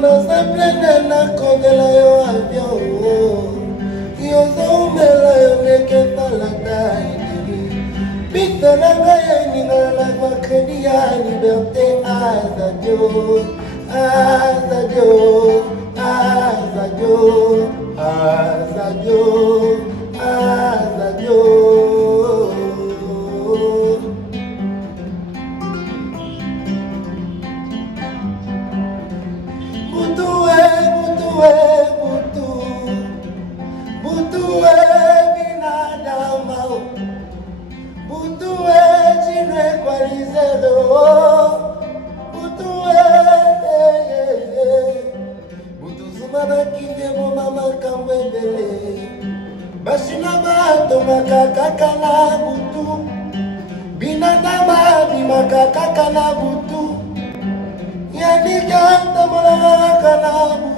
Nos aprenden a condela yo avión. Yo soy mela yo ne que falata. Pita la gaya ni la vaquería liberté hasta Dios, hasta Dios, hasta Dios, hasta Dios, hasta Dios. Butuwe binadamao. Butuwe chine kwalizelo. Butuwe Butuzuma bakinde mo mama kambele. Bashina bato makakaka na butu. Binadama bimakakaka na butu. Yanika tamolaka na butu.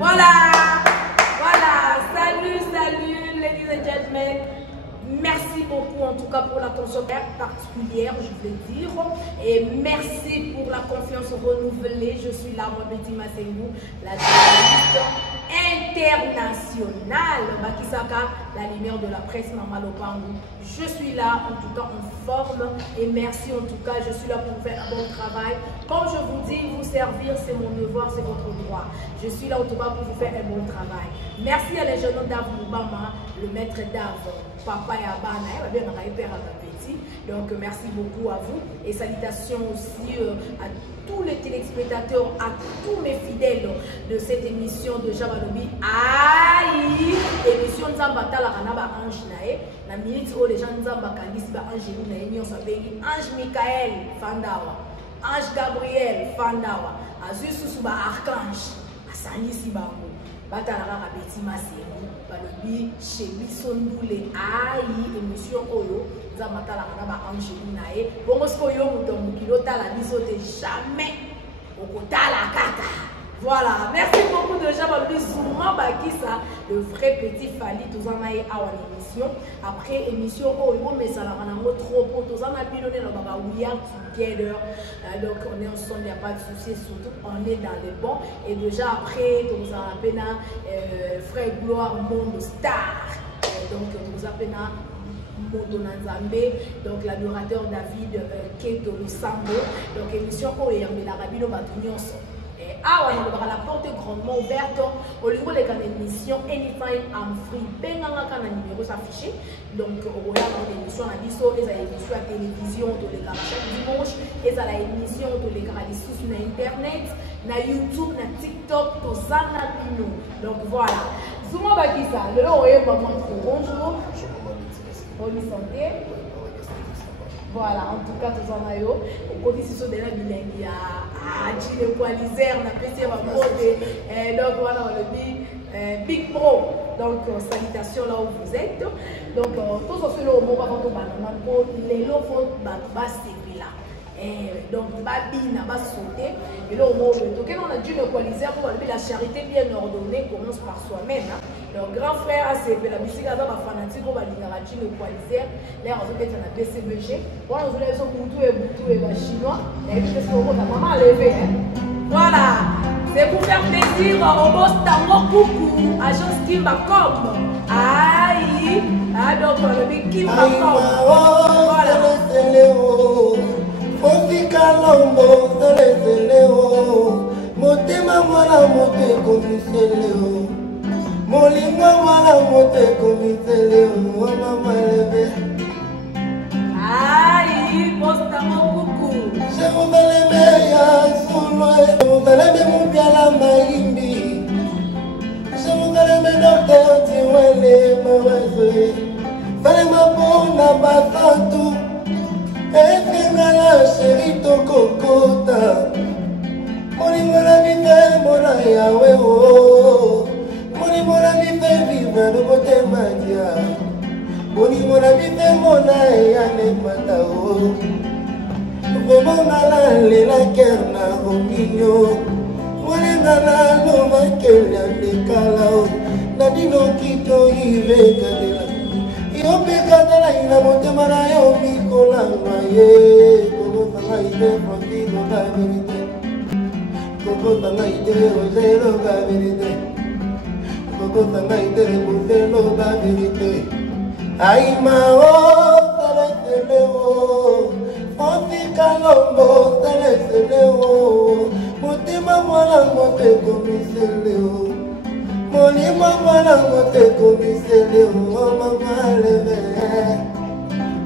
Voilà, salut, ladies and gentlemen. Merci beaucoup en tout cas pour l'attention particulière, je veux dire, et merci pour la confiance renouvelée. Je suis là, moi, Betty Massengou, la journaliste internationale, Bakisaka, la lumière de la presse, Mama Lopangu. Je suis là, en tout cas en forme, et merci en tout cas, je suis là pour faire un bon travail. Comme je vous dis, vous servir, c'est mon devoir, c'est votre droit. Je suis là en tout cas pour vous faire un bon travail. Merci à les jeunes d'Avobama, le maître d'Avo, Papa et Abana, donc merci beaucoup à vous et salutations aussi à tous les téléspectateurs, à tous mes fidèles de cette émission de Jabalobi. Aïe, émission Nzambata la Ranaba Ange Nae, la minute où les gens Nzamba Kandis ba Angelou Nae, on s'appelle Ange Michael Fandawa, Ange Gabriel Fandawa, Azu Susuba Archange, Asani Sibango, Batalara Betty Massengou, Balobi, Chebi Sondoule, Aïe, émission Oyo. Voilà, merci beaucoup de Jabalobi Zouma Bakisa, le vrai petit Fali, tous en aïe à l'émission. Après émission, mais ça l'a trop pour tous en a pilonné dans Baba We Are Together. Donc on est ensemble, il n'y a pas de souci, surtout on est dans les bons. Et déjà après, tous en appelle frère Gloire Monde Star. Donc nous appelons donc l'adorateur David Keto Lusambo, donc émission Oyambe la Rabino Batunions. Et on va la porte grandement ouverte au niveau de l'émission Anytime I'm Free. Benganga quand le numéro s'affiche. Donc on a l'émission à Bisso, et à l'émission à télévision de l'écran dimanche, et à l'émission de l'écran sur internet, na YouTube, na TikTok, tout ça na Bino. Donc voilà. Souvent Bakisa, le lot est maman bonjour. Bonne santé. Voilà, en tout cas, tous en maillot. Au côté, si c'est de la bilingue, il y a Gilles Poilizer, on a pété ma mode. Donc voilà, on le dit Big Pro. Donc, salutations là où vous êtes. Donc, tous ceux qui ont les lots font là. Donc, Babine va sauter. Et là, on a dû le Poilizer pour la charité bien ordonnée commence par soi-même. Donc, grand frère a servi la musique à la fanatique pour le Poilizer. Là, on a un PCBG. Voilà, on a Boutou et chinois. Et puis, qu'est-ce qu'on a maman levé. Voilà. C'est pour faire plaisir au boss Tango Coucou, agence Kimbacom. Aïe. Ah, donc, on a Kimbacom. Voilà. Ofika lombo seleo motema mwana mote komiseleo molinga mwana mote komiseleo mama lebe aïe posta mokuku je vous ya solo vous allez me la maimbi je vous allez docteur tiwele mawazo fallait ma bonne batantu. Efengala sherito kokota Morimora vite mora yawe o Morimora vite viva no bote magia Morimora vite mona yane mata o Vemangala lela kerna hominyo Moringala no makele andekala o Nadino kito ive kadela topekatala ina motema na yo mikolanga ye kokotanga ide fondilo la verite kokotanga ide ozelo la verite kokotanga ide rebufelo la verite aimao taleteleo otikalombo taleteleo motema mwanango tekomiseleo molimo mwanango tekomiseleo mamaleve.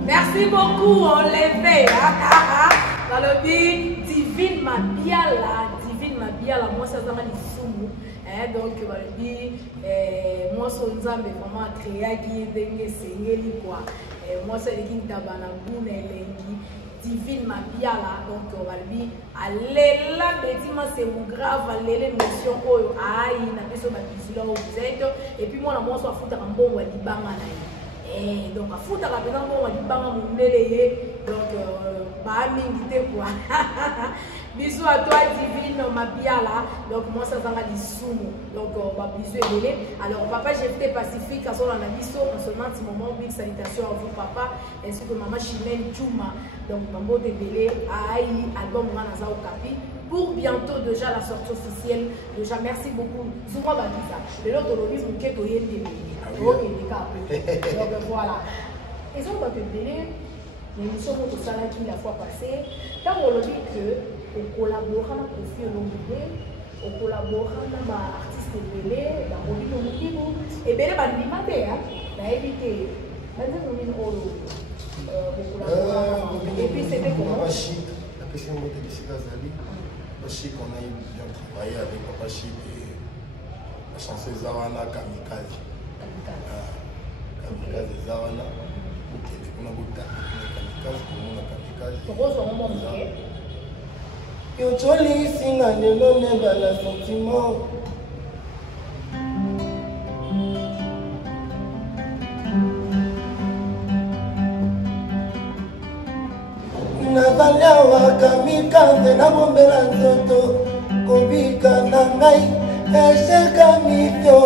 Merci beaucoup, on les fait. Dans le but, Divine Mabiala, moi ça m'a dit fou. Donc, dans le but, moi son zambe vraiment créé qui est dingue, c'est quoi. Moi c'est les qui tabana boune elengi. Divine Mabiala, donc on va le dire. Allez là, bêtiment c'est mon grave, allez les missions, aïe, n'a pas sur ma piscine où vous êtes. Et puis moi, moi soit foutre un bon ou un libanga. Donc, à foutre à la maison, on va mon donc, bah, m'inviter quoi. Bisous à toi, Divine Mabiala. Donc, moi, ça va aller sous. Donc, bah, bisous et belé. Alors, papa, j'ai été pacifique à son abisso. En ce moment, big salutation à vous, papa, ainsi que maman Chimène Chouma. Donc, maman de belé, aïe, album Ranaza au Capi. Pour bientôt déjà la sortie officielle. Déjà, merci beaucoup. Souvent, bah, ça. Le lot de l'obisme, qui est au Yen. Donc voilà. Ils ont pas publié l'émission de Salah qui la fois passée. Quand on dit que on collabore avec le film on collabore avec l'artiste belé, dans le film et bien les animateurs, on a évité. Maintenant on est et puis c'était comment? La question de Sikazali, Chic, on a bien travaillé avec Papa Chic et la chanteuse Zawana Kamikaze. Kamikaze Zawana, on a Kamikaze. Yo joli singa lelo neba la sentiment. Navalia wa kamikaze na bombela nzoto kobika na ngai esheka mito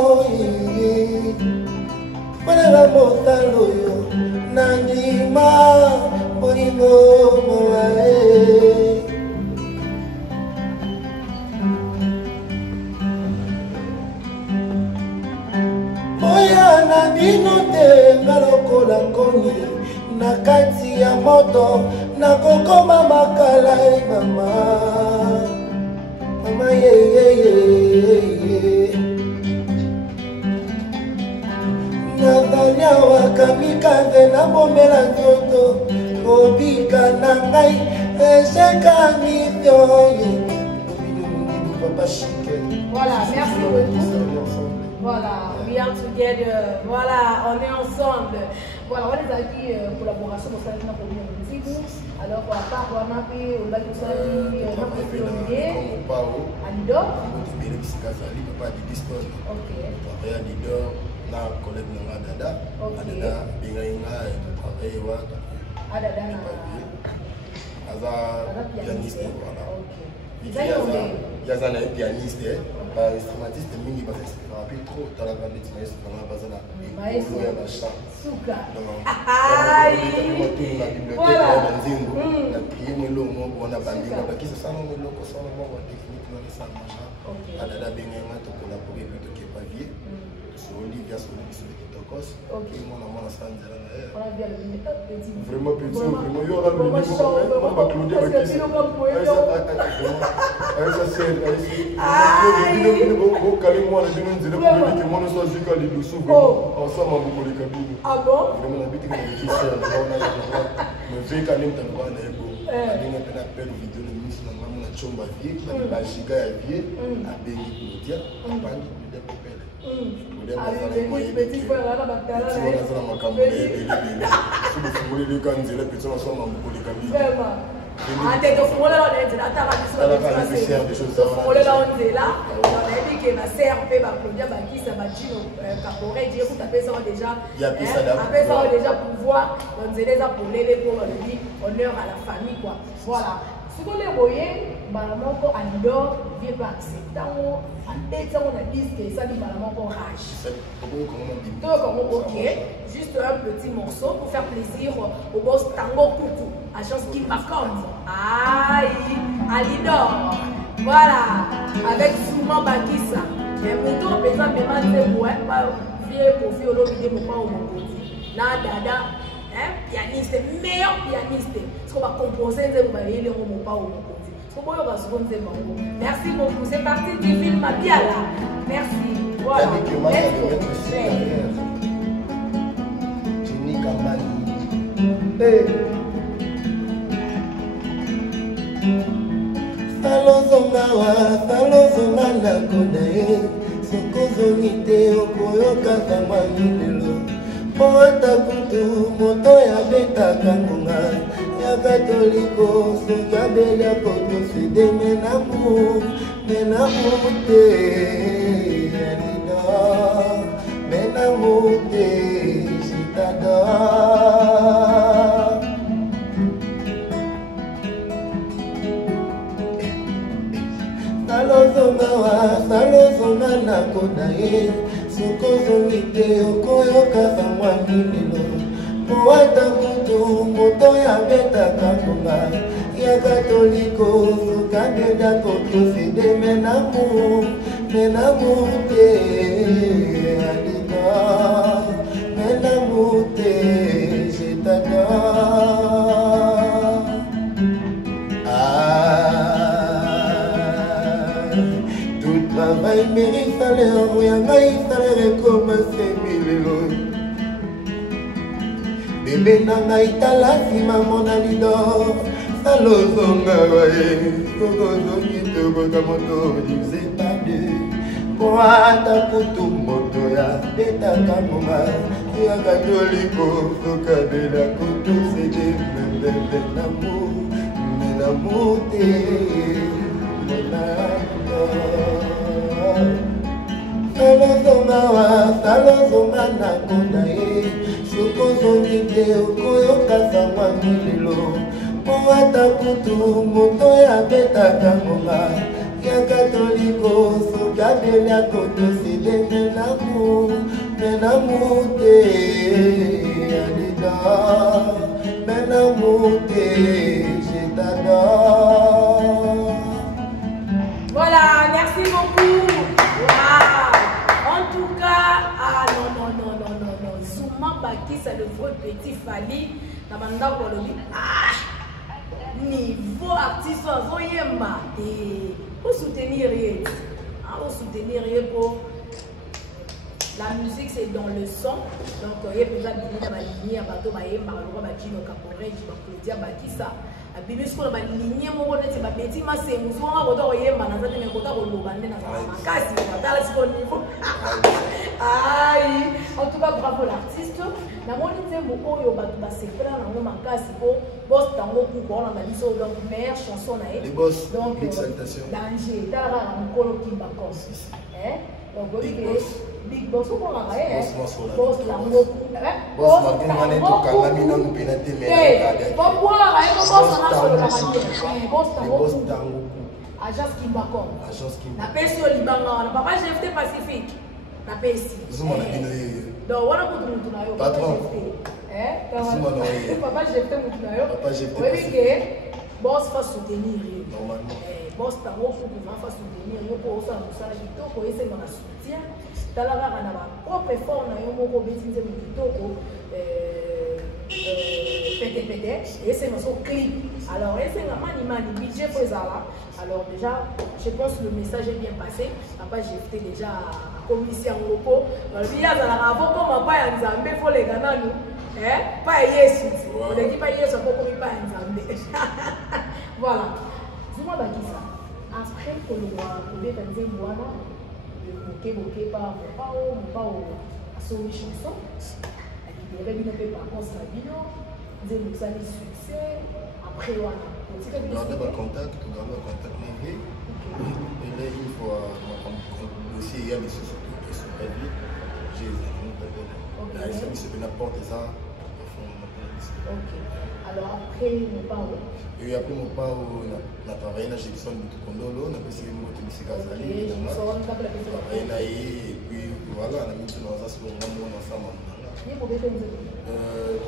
Polela motalo yo nandima bolingo moae Oya na bino te ngalokola nkoni na kati ya moto na kokoma makala mama mama ye Natalia wa kamikaze na bombela nzoto obika na ngai esheka mito Voilà, merci beaucoup. Voilà, we are together. Voilà, on est ensemble. Voilà, on est aquí collaboration pour ça na pour musique. Alors à part on a fait on va tout ça Alido. OK. Alido na collègue na dada. Dada bingainga travailler wa. Dada na Aza pianiste voilà. OK. Yazana pianiste, instrumentiste mingi parce que ça rappelle trop dans la grande instrumentiste dans la base là. Maestro ya chant. Suka. Aïe. Voilà. Na prier melo mo bona bandinga parce que ça non melo ko ça non mo technique non ça machin. Adada benga to collaborer plutôt que pas vie. Sur Olivia sur Kitokos. OK, mon amour ça ndela na elle. On a bien le petit. Vraiment petit, vraiment yo ra le niveau. On va Claudia Bakisi. Ça c'est ah bon? Ante tofungolela onenzela atakabisofungolela onzela onayebi ke baser mpe baclodia bakisa bacino caporedi ekuta apesao déjà pouvoir onzela eza polele mpo balobi honneur à la famille quoi voilà Ce qu'on les voyait, balamon ko adore, vient pas accepter on tête on a dit que ça dit balamon ko rage. Donc ok, juste un petit morceau pour faire plaisir au boss Tango Kuku, agence Kimbacom. Aïe, Alidor. Voilà, avec Souma Bakissa. Mais mon tour pesant même c'est pour vieux profil au vidéo pour pas au monde. Là dada, pianiste, meilleur pianiste. Ce qu'on va composer, c'est pour aller au pas au monde. Merci beaucoup, c'est parti du film Mabiala. Merci. Voilà. Salozonga na konae sokozongi te okoyoka kama milelo po ata kutu moto yabetaka ngonga ya katoliko soki abelia kotoside menamu te yanina menamu te jitada salozonga na konae sokozongi te okoyoka kamwa milelo po ata kutu moto yabetaka ngonga ya katoliko sokabeda kokoside menamu te alika menamu te jetaka travail mérite salaire, moyangai salaire comme semilelo. Bébé nangai talasi mamona lidor, salozonga wae, kokozongi tokota moto, disait pas deux. Moata kutu moto ya betaka monga, ya katoliko, sokabela kutu sede, mbembe namu te, salozonga na konae sokozongi te okoyoka samwa milelo po ata kutu moto yabetaka ngonga ya katoliko soki abelia kotoside menamu te alida menamu te jetada. Voilà, merci beaucoup. Wow. En tout cas, non. Souma Bakissa, le vrai petit Fali, niveau artiste, pour soutenir pour la musique, c'est dans le son. Donc, il y a déjà une ligne à bateau, Bibi school ba ligne mo ko neti ba beti ma se muso nga ko to yemba na zati me ko ta ko loba ndena za makasi batala siko niveau. Aïe, en tout cas bravo l'artiste. Na moni tembo oyo ba ba se pela na mo makasi po boss tango ku ko na biso donc meilleure chanson na e. Donc danger tala na ko ki ba cause. Donc Big Boss ou comment Boss la Boss Agence Kimbacom. La PC au Liban, papa GFT Pacifique. La PC. Donc voilà pour tout le monde. Patron. Papa GFT Moutunayo. Oui, que Boss va soutenir. Normalement. Boss Tango va soutenir. Yo pour ça, ça kitoko ese na soutien. Talara na ba propre effort na yo moko betinze kitoko pété et c'est notre clip. Alors et c'est la mani budget pour ça. Alors déjà je pense que le message est bien passé. Papa j'ai fait déjà commission loco. Il y a dans la avant comme pas en Zambie faut les gars nous. Pas Yesu. On ne dit pas Yesu pour comme pas en Zambie. Voilà. Dis-moi dans qui ça. Après que le roi pouvait penser voilà le par son chanson. Il y avait une vacances la vidéo, des succès, après voilà. Gardez le contact, léger. Et là, une fois, aussi, il y a des choses qui sont prévues. J'ai n'importe ça. Ok. Alors après mon pao. Et après mon pao, on a travaillé dans Gibson de Tukondolo, on a passé une moto de Sikazali. Et puis voilà, on a mis tout dans un salon, on a ensemble. Tu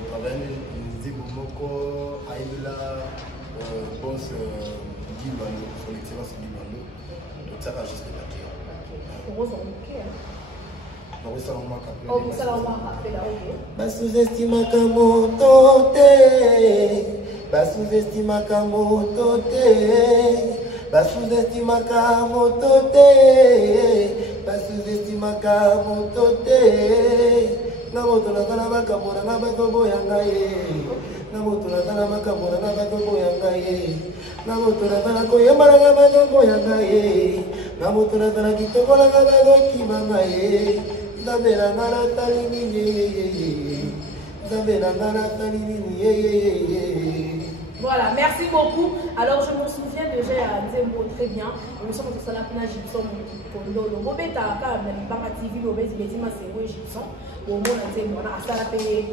travailles dans une moko, Aïla, boss Guilbando, son excellence Guilbando. Donc ça va juste le paquet. Basous-estimaka moto te, basous-estimaka moto te, basous-estimaka moto te, basous-estimaka moto te. Na moto na kana makambo na bato yanga ye, na moto na kana makambo na bato yanga ye, na moto na kana koyamba na bato yanga ye, na moto na kana kitoko na bato kimanga ye. Voilà, merci beaucoup. Alors je me souviens déjà à Nzembo très bien. Nous sommes sur la plage Gibson Kondo. Le Bobeta quand même Banga TV le Bobeta Betima c'est où Gibson. Au moins Nzembo on a ça la paix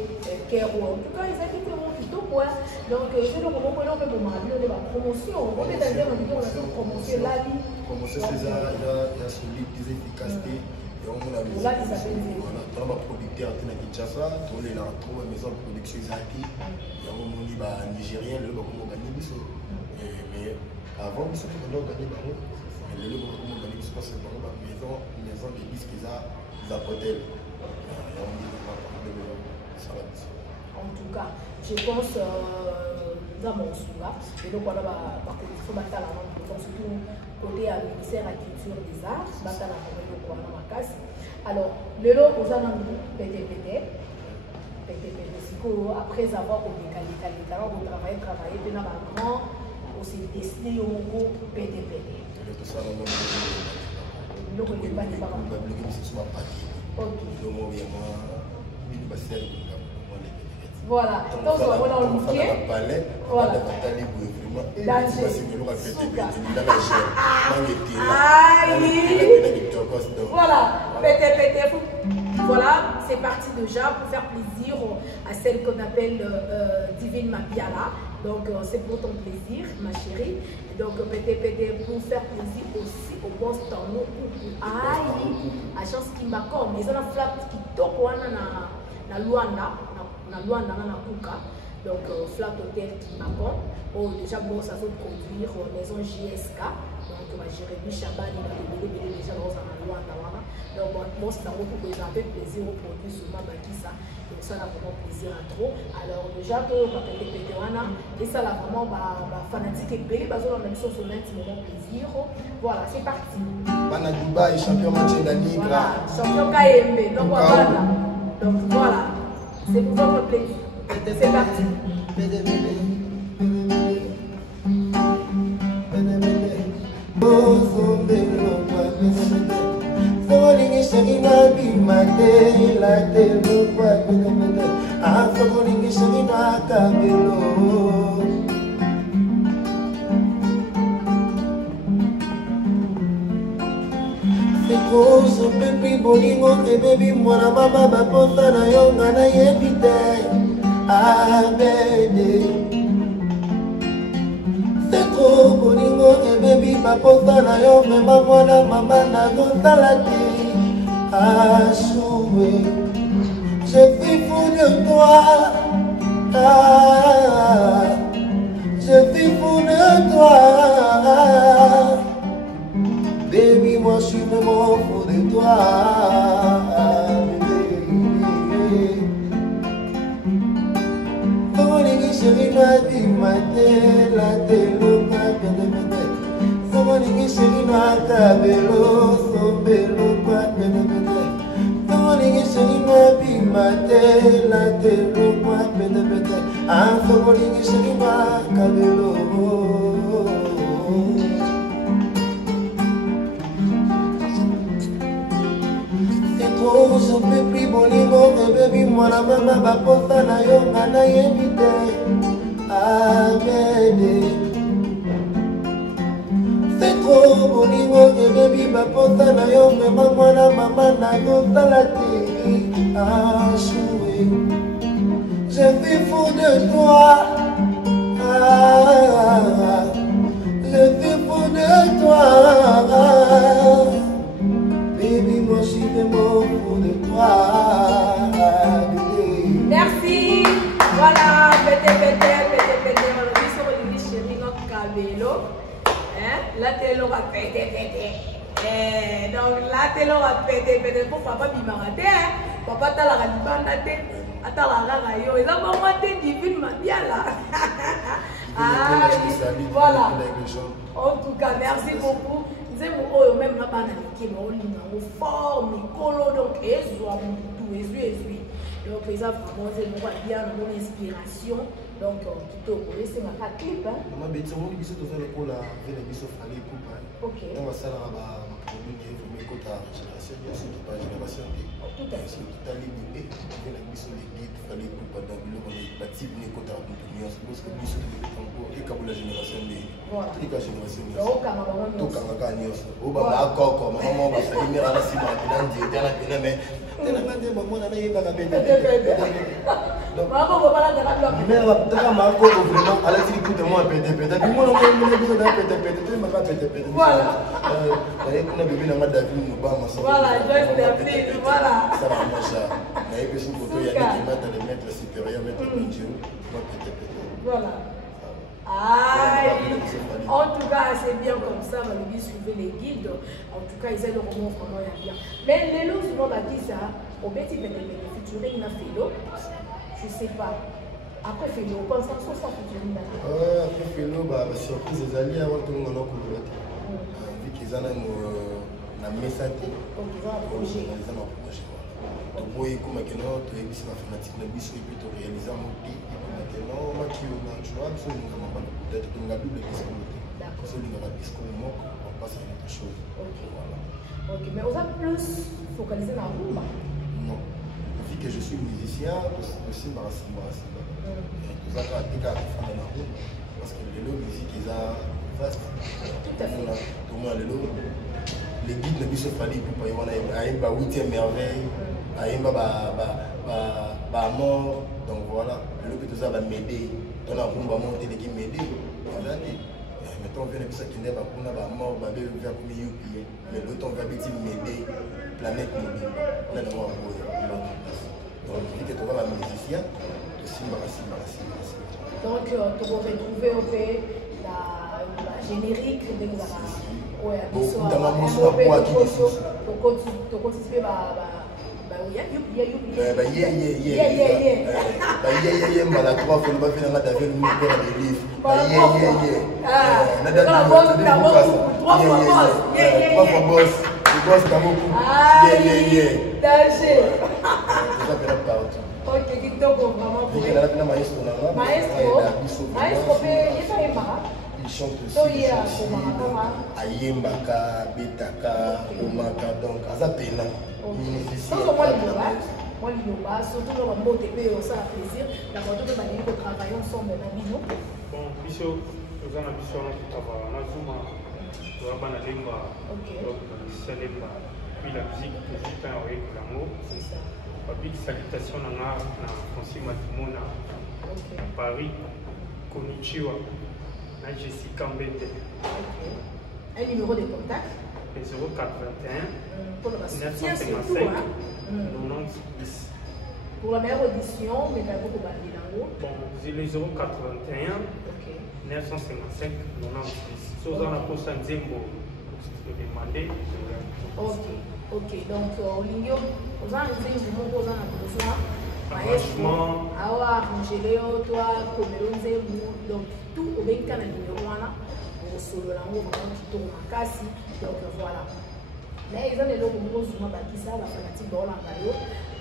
Kero. En tout cas ils habitent mon plutôt quoi. Donc c'est le moment où on peut demander de la promotion. Bobeta Nzembo on a une promotion la vie. Promotion c'est ça, il y a solide des efficacité. On a un producteur à Kinshasa, on est là, on a une maison de production Zaki, et on a Nigérien, le logo on gagne biso. Mais avant, biso on a gagné baro, mais le logo on a gagné biso parce que baro maison de disques qu'ils a Zapotel. En tout cas, je pense dans mon souga, et donc voilà, par contre, il faut battre la langue, surtout côté à ministère de la culture des arts, battre la langue. Alors, le lot aux amis, après avoir travaillé, puis dans un grand, on s'est décidé au Mongo PTPD. Voilà, donc on a le voilà. Voilà, voilà, c'est parti déjà pour faire plaisir à celle qu'on appelle Divine Mabiala. Donc c'est pour ton plaisir, ma chérie. Donc pété pour faire plaisir aussi au boss Tano. Aïe, à chance qui m'a comme ils ont un flap qui toque na Luanda. Na Luanda na Kuka, donc flat hotel qui m'apprend. Oh, déjà bon ça faut conduire maison JSK, donc ma Jérémy Chaban il a déjà dans la Luanda. Donc moi c'est un pour présenter plaisir au produit souvent Bakissa, donc ça a vraiment plaisir à trop. Alors déjà que on va péter et ça là vraiment fanatique et belle parce qu'on a même sur son moment plaisir. Voilà, c'est parti. Bana Dubaï champion match de la Ligue. Voilà, champion KMB. Donc voilà. Donc voilà. C'est pour votre plaisir. C'est parti. Cause baby bolingo te baby mwana mama baposa na yo nga na yebi te abede. C'est trop bolingo te baby baposa na yo mema mwana mama na zosala te achoué. Je suis fou de toi, je suis fou de toi. Baby, moi je suis vraiment fou de toi. Somebody chérie, la vie m'a la télo, somebody chérie, la cabello, son bello, somebody chérie, la vie m'a la télo, somebody chérie, la cabello. Je peux plus bolingo baby mwana mama baposa na yo nga na yebi te abede. C'est trop bolingo baby baposa na yo mema mwana mama na zosala te achoué. Je suis fou de toi. Je suis fou de toi. Baby, moi je suis vraiment fou de toi. Merci. Voilà, pété, on a vu sur le chéri notre cabello. Là, t'es là, pété. Donc là, t'es là, pété. Pour papa, bimaraté. Papa, t'as la ralibanaté. Attends, la rayo. Et là, maman, t'es divine, ma bien là. Ah, voilà. En tout cas, merci beaucoup. Nous avons même pas qui nous fort, Mikolo, donc, et donc, ils ont vraiment bien mon inspiration. Donc, tout c'est ma clip. Ok. Tout à fait. Voilà, voilà. En tout cas, c'est bien comme ça, on va suivre les guides. En tout cas, ils aident vraiment vraiment bien. Mais les lots, souvent, ça, au petit futuré, il a fait l'eau. Je sais pas. Après, fait l'eau, pense à ça, futuré. Après, fait l'eau, surprise, les alliés avant tout le monde a couvert. Vu qu'ils en ont la message. Donc, ils ont un projet. Oui, comme maintenant, tu es mathématique, tu as réalisé un mot. Maintenant, tu as peut-être que la Bible est on passe à une autre chose. Ok, mais on va plus focaliser dans la rumba. Non. Vu que je suis musicien, aussi parce que les musiques, ils ont vaste. Tout à fait. Tout le monde, les guides ne sont pas libres. Il y a une 8e merveille, il y a une mort. Donc voilà, le but de ça va m'aider. On a monter l'équipe m'aider. Mettons, on vient de ça qui n'est pas pour la mort, on va faire comme il y a. Mais l'autre, on va m'aider. Planète mobile. Là, on va voir. Donc, je dis que tu vas la musicien, tu donc, tu vas retrouver au fait la générique de la. Ouais, il chante aussi, Ayembaka, Betaka, Omaka, donc Azapena. Moi, surtout dans le mot TP, ça a plaisir. D'abord, nous allons travailler ensemble dans Bino. Bon, Bicho, nous allons travailler ensemble. Nous allons faire puis la musique que j'ai fait avec l'amour. C'est ça. Big salutation à Francis Matimona, Paris, Konnichiwa, Jessica Mbete. Un numéro de contact? 0421 pour le 955 90 10. Pour la meilleure audition, mais d'abord pour Bandilango. Bon, c'est le 081 955 90 10. Si vous avez un poste en Zembo, vous demandez. Ok, donc au Lingio, vous avez un Zembo, vous avez besoin. Arrangement. Arrangement, toi, comme donc tout au bien qu'un numéro solo lango vraiment qui tourne en casse, donc voilà. Mais ils ont des logos qui ça va fanatique dans l'engayo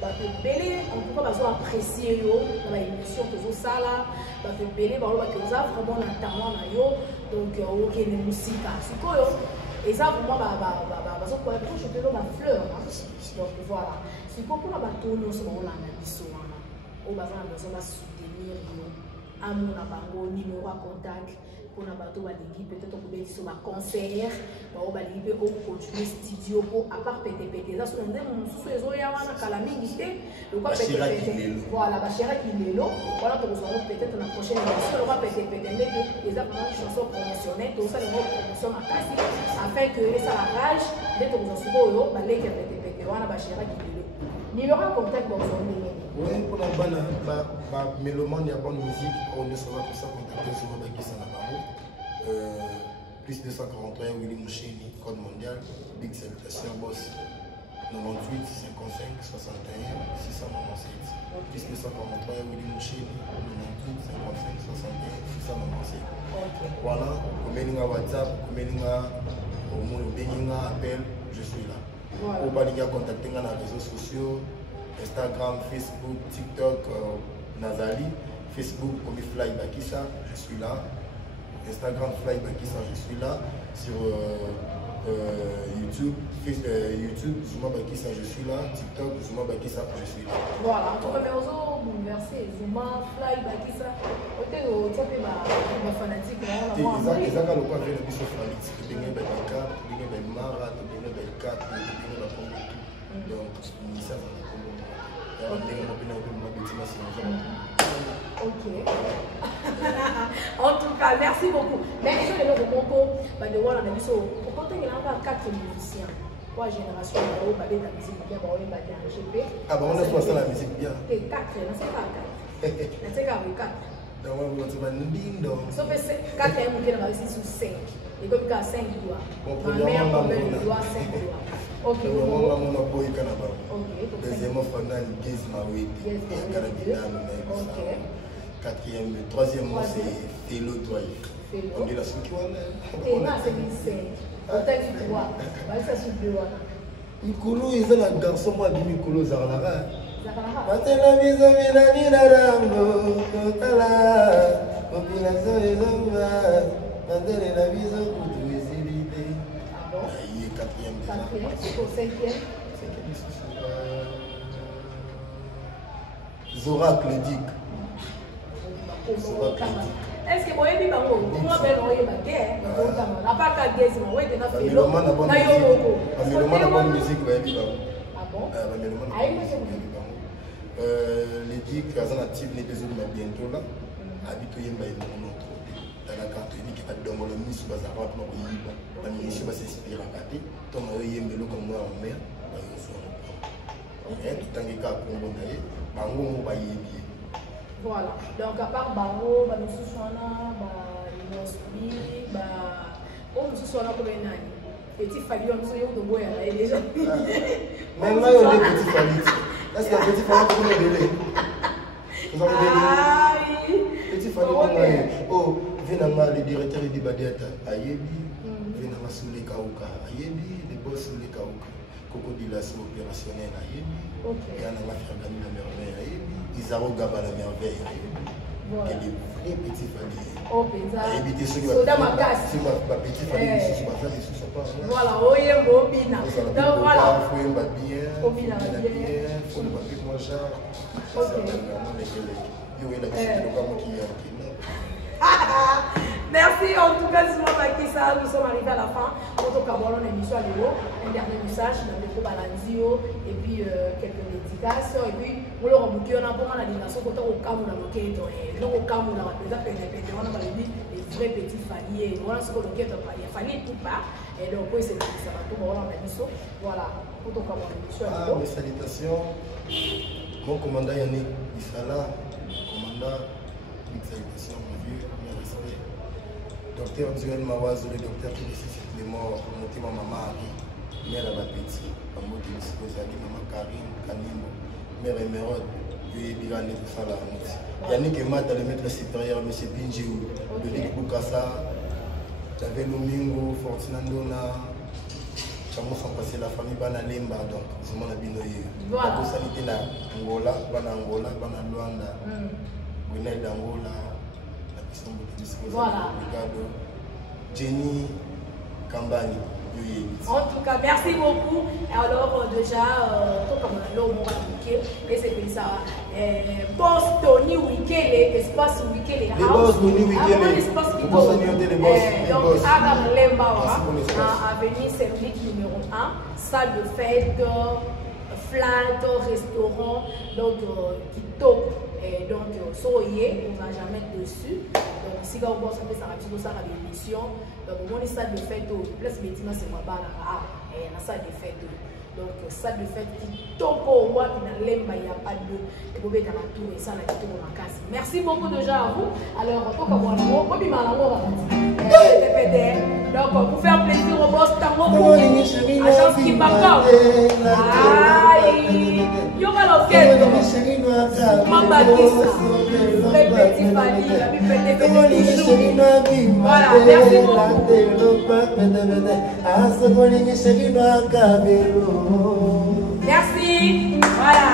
bah que belé en tout cas va apprécier yo dans l'émission que vous ça là bah que belé bah que vous a vraiment un talent na yo donc OK les musiques c'est quoi yo et ça vraiment bah ça quoi pour chanter dans la fleur donc voilà c'est quoi pour la batono sur la biso au bazar besoin de soutenir yo amour na bango numéro à contact pour na bateau balingi peut-être ko beti so ba concert ba o balingi pe o continuer studio pour à part pété ça so ndé mon sous ezo ya wana kala mingi té le quoi pété voilà ba chéra qui lelo voilà to ko peut-être na prochaine émission le quoi pété ndé que les apprendre chanson promotionnelle tout ça le promotion makasi afin que ça la rage dès que vous en souko ba leke pété wana ba chéra qui lelo numéro de contact pour vous donner. Oui, pour la bonne mélomane, il y a bonne musique, on est sur la pour ça contacter sur le Bakissa Nabamo. Plus 243, Willy Moucheni, code mondial, big salutation, boss 98 55 61 697. Plus 243, Willy Moucheni, 98 55 61 697. Voilà, vous mettez WhatsApp, vous mettez appel, je suis là. Pour pas les contacter dans les réseaux sociaux, Instagram, Facebook, TikTok, Nazali, Facebook, comme Fly Bakissa, je suis là. Instagram, Fly Bakissa, je suis là. Sur YouTube, Zuma Bakissa, je suis là. TikTok, Zuma Bakissa, je suis là. Voilà, tout comme on bouleversé, Zuma, Fly Bakissa, on est ma fanatique. Les gens qui ont pas vu le bus fanatique, tu es Belka, tu es Belmara, tu es Belka, tu es Belka. Donc, ça, ok. En tout cas, merci beaucoup. Mais je vais vous montrer de voir la musique. Pourquoi il y a 4 musiciens? Quoi génération de la musique bien, GP. Ah bon, on a choisi la musique bien. 4, c'est pas 4. C'est 4. Donc, on va se ding dong. Sauf que 4 est un peu sur 5. Et comme il y a 5 doigts. Ma mère a 5 doigts. Ok. Deuxièmement, Fandal, Gizmaoui, ok. Quatrième, troisièmement, c'est Télo Toy. On dit la souki wana. Télo, c'est Vincent. On t'a dit toi. Ça souki wana. Mikolo, ils ont un garçon, moi, dit Mikolo Zarlara. Matela biso milani na rango kotala population ezonga mandele na biso kutu esilite. Il est quatrième. C'est pour cinquième. Zorak le Dick. Est-ce que vous avez dit que vous avez dit que vous n'a pas qu'à dire que vous avez fait l'eau. Les Dick, Azanatif, les deux autres bientôt là. Habitué à dans la carte unique à Dongo le Miss Bazara pour Yiba. La mission va s'inspirer à Kati. Ton mari est mélodie comme moi en mer. Et tout en cas, Congo Naye, Bango va y bien. Voilà. Donc, à part Bango, nous sommes là, Inosbi, nous sommes là pour les nains. Petit Fali, on se de boire là, déjà. Même là, on est petit Fali. Est-ce que petit Fali pour les délais? Vous avez des petit Fali, oh, venez le directeur du Badiata, Ayebi, venez sous les Kauka, Ayebi, les boss sous les Kauka. Crocodilation opérationnelle à Yébi, il y a un affaire de la merveille à Yébi, Isaro Gaba la merveille à Yébi. Et des petits familles. Oh, pétard. Et éviter ceux qui sont dans ma casse. C'est ma petite famille qui sont pas ils sont pas. Voilà, oui, Bobina. Donc voilà. Il faut un bien. Bobina bien. Il faut le papier moins cher. Ça, c'est vraiment les collègues. Il y a des gens qui merci en tout cas, Bakissa, nous sommes arrivés à la fin. On a l'émission à l'élo, un dernier message dans le Balanzio et puis quelques dédicaces. Et puis, on a remarqué, on a pas mal d'animation quand on a remarqué, on a les vrais petits familles. Voilà ce qu'on a fait, il fallait tout pas. Et donc, c'est ça, on a l'émission. Voilà, on a l'émission à l'élo. Mes salutations. Mon commandant Yannick Bissala, commandant, big salutations, mon vieux, mes respects. Docteur Nzuel Mawazo, le docteur qui nécessite les morts, ma maman Harry, mère à ma petite, maman qui nécessite maman Karine, Kanimo, mère Emeraude, Yoye Birane, tout ça là. Yannick et Mata, le maître supérieur, M. Binjiou, le Ligue Boukassa, David Lomingo, Fortinandona, Chamo sont passés la famille Banalemba, donc, c'est mon abinoye. La sanité là, Angola, Bana Luanda, Gwyneth d'Angola. Voilà. Jenny Kambani, En tout cas, merci beaucoup. Alors, déjà, comme on a et c'est ça. Boss Tony Wikele, espace Wikele House. Espace qui donc, avenue Service numéro 1, salle de fête, flat, restaurant, donc TikTok. Donc, soyez, on va jamais dessus. Donc, si vous avez ça à l'émission, donc, on a salle de fête, place bêtiment, c'est moi, la salle de fête. Donc, salle de fête qui topo, moi, qui n'a il n'y a pas de. Vous pouvez dans la tour et ça, la tour dans la casse. Merci beaucoup déjà à vous. Alors, on va voir donc, pour faire plaisir au boss, agence qui m'a pas. Aïe, il y aura l'occasion. Voilà, merci beaucoup. Merci. Voilà.